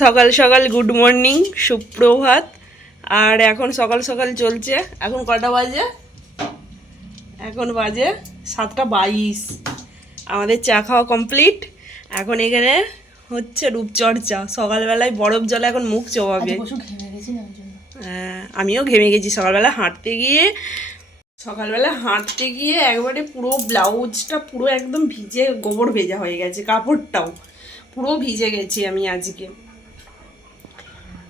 সকাল সকাল good morning, সুপ্রভাত। আর এখন সকাল সকাল চলছে। এখন কটা বাজে? এখন বাজে 7:22। আমাদের চা খাওয়া কমপ্লিট। এখন এখানে হচ্ছে রূপচর্চা। সকালবেলায় বরফ জলে এখন মুখ চোবাবে। আমিও ঘেমে গেছি সকালবেলা হাঁটতে গিয়ে একবারে পুরো ব্লাউজটা পুরো একদম ভিজে গোবর ভেজা হয়ে গেছে, কাপড়টাও পুরো ভিজে গেছি আমি আজকে।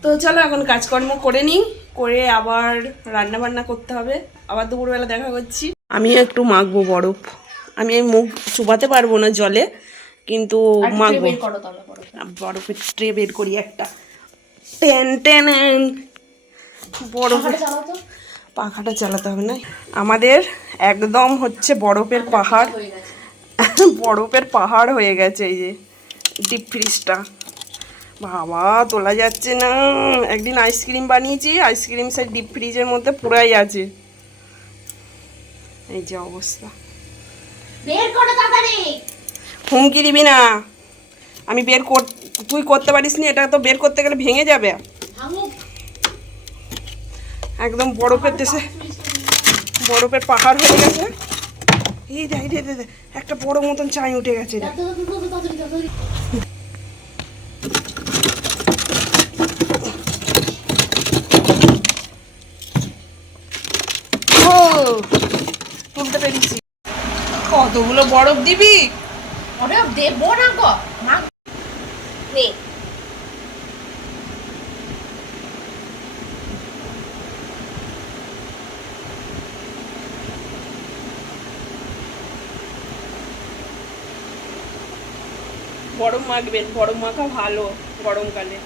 তো চলো এখন কাজকর্ম করে নিই, করে আবার রান্না বান্না করতে হবে, আবার দুপুরবেলা দেখা করছি। আমিও একটু মাখবো বরফ। আমি মুখ চুবাতে পারবো না জলে, কিন্তু মাখবো। বরফের ট্রে বের করি একটা। টেন টেন বরফের পাখাটা চালাতে হবে না। আমাদের একদম হচ্ছে বরফের পাহাড়, বরফের পাহাড় হয়ে গেছে এই যে ডিপ ফ্রিজটা। বাবা তোলা যাচ্ছে না। একদিন আইসক্রিম বানিয়েছি, আইসক্রিম সেই ডিপ ফ্রিজের মধ্যে পুরাই আছে। এই যে অবস্থা। হুমকি দিবি না। আমি তুই করতে পারিস নি, এটা তো বের করতে গেলে ভেঙে যাবে। একদম বরফের দেশে বরফের পাহাড় হয়ে গেছে। এই দেখ একটা বড় মতন চাই উঠে গেছে। তুলতে পেরেছি। কতগুলো বরফ দিবি? বরফ দেবো না গো মা। নে বরফ মাখবেন, বরফ মাখা ভালো গরমকালে।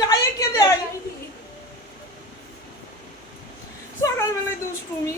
গায়ে কে দেয় সকালবেলায় দুষ্টুমি?